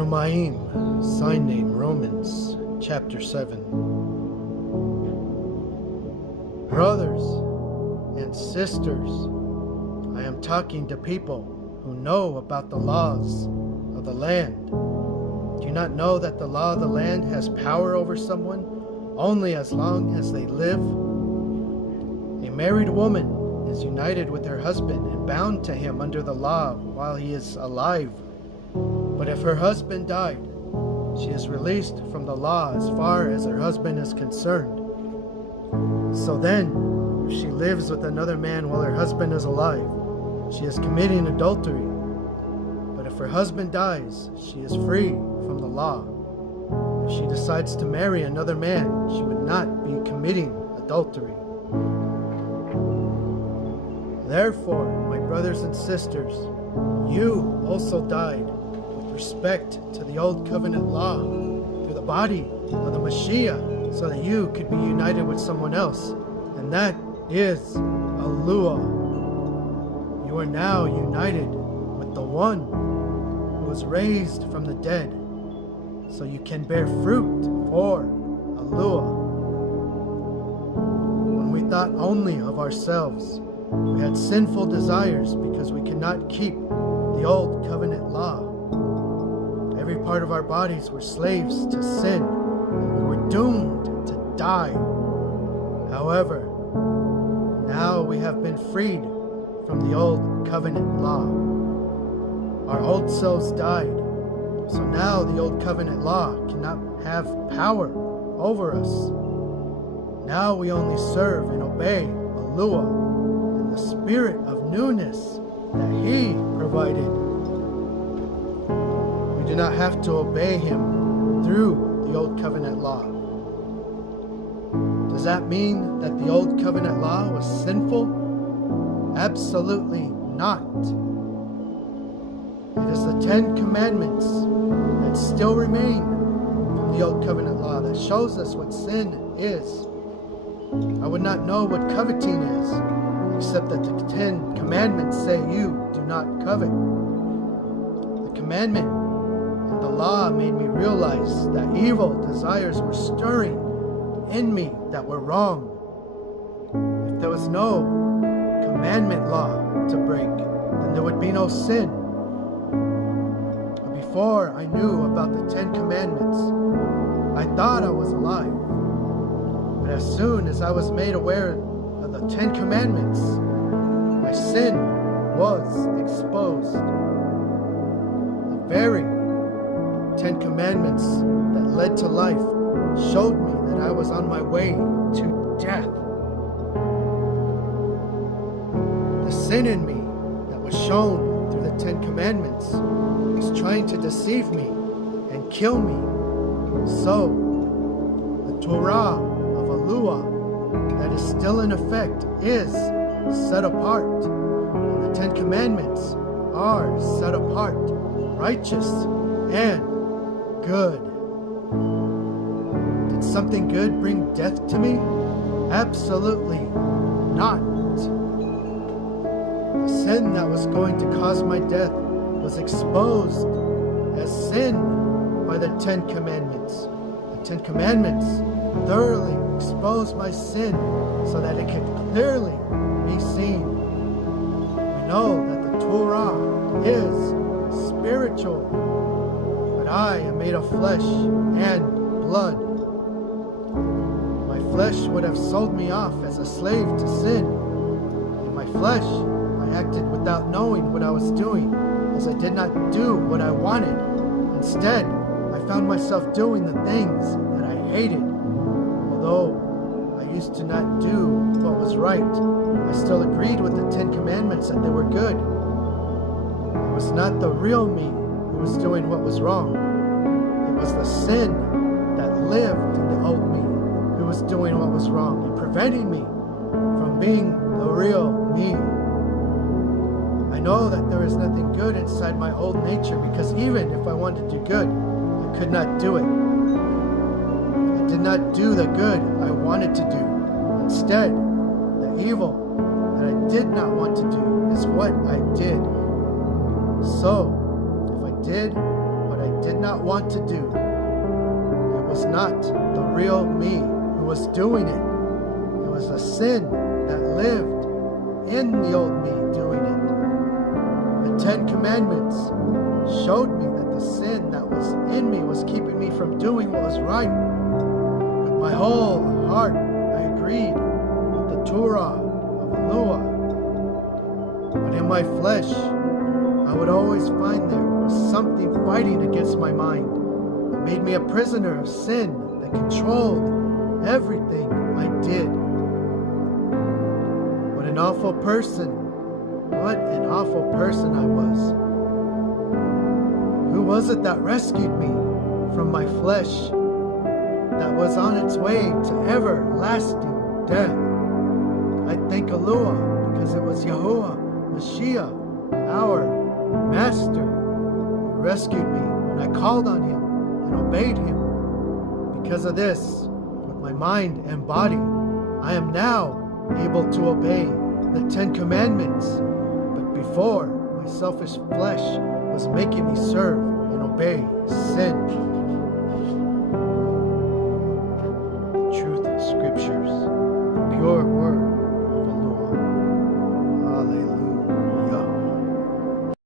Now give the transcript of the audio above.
RUMAIYM, sign name Romans, chapter 7. Brothers and sisters, I am talking to people who know about the laws of the land. Do you not know that the law of the land has power over someone only as long as they live? A married woman is united with her husband and bound to him under the law while he is alive. But if her husband died, she is released from the law as far as her husband is concerned. So then, if she lives with another man while her husband is alive, she is committing adultery. But if her husband dies, she is free from the law. If she decides to marry another man, she would not be committing adultery. Therefore, my brothers and sisters, you also died with respect to the old covenant law through the body of the Mashiach, so that you could be united with someone else, and that is YAHUAH. You are now united with the one who was raised from the dead, so you can bear fruit for YAHUAH. When we thought only of ourselves, we had sinful desires because we could not keep the old covenant law. Every part of our bodies were slaves to sin, and we were doomed to die. However, now we have been freed from the old covenant law. Our old selves died, so now the old covenant law cannot have power over us. Now we only serve and obey YAHUAH and the spirit of newness that He provided. We do not have to obey Him through the old covenant law. Does that mean that the old covenant law was sinful? Absolutely not. It is the 10 Commandments that still remain from the old covenant law that shows us what sin is. I would not know what coveting is, except that the 10 Commandments say you do not covet. The commandment and the law made me realize that evil desires were stirring in me that were wrong. If there was no commandment law to break, then there would be no sin. Before I knew about the 10 Commandments, I thought I was alive. But as soon as I was made aware of the 10 Commandments, my sin was exposed. The very 10 Commandments that led to life showed me that I was on my way to death. The sin in me that was shown through the 10 Commandments was trying to deceive me and kill me. So, the Torah of YAHUAH that is still in effect is set apart. And the 10 Commandments are set apart, righteous and good. Did something good bring death to me? Absolutely not. The sin that was going to cause my death was exposed as sin by the 10 Commandments. The 10 Commandments thoroughly exposed my sin so that it could clearly be seen. We know that the Torah is spiritual, but I am made of flesh and blood. My flesh would have sold me off as a slave to sin. In my flesh, I acted without knowing what I was doing, as I did not do what I wanted. Instead, I found myself doing the things that I hated. Although I used to not do what was right, I still agreed with the 10 Commandments that they were good. It was not the real me who was doing what was wrong. It was the sin that lived in the old me who was doing what was wrong and preventing me from being the real me. I know that there is nothing good inside my old nature, because even if I wanted to do good, I could not do it. I did not do the good I wanted to do. Instead, the evil that I did not want to do is what I did. So, if I did what I did not want to do. It was not the real me who was doing it. It was a sin that lived in the old me doing it. The 10 Commandments showed me that the sin that was in me was keeping me from doing what was right. With my whole heart, I agreed with the Torah of YAHUAH. But in my flesh, I would always find there was something fighting against my mind. It made me a prisoner of sin that controlled everything I did. What an awful person. What an awful person I was. Who was it that rescued me from my flesh that was on its way to everlasting death? I thank YAHUAH because it was YAHUAH, Mashiach, our Master, who rescued me when I called on Him and obeyed Him. Because of this, with my mind and body, I am now able to obey the 10 Commandments. But before, my selfish flesh was making me serve and obey sin.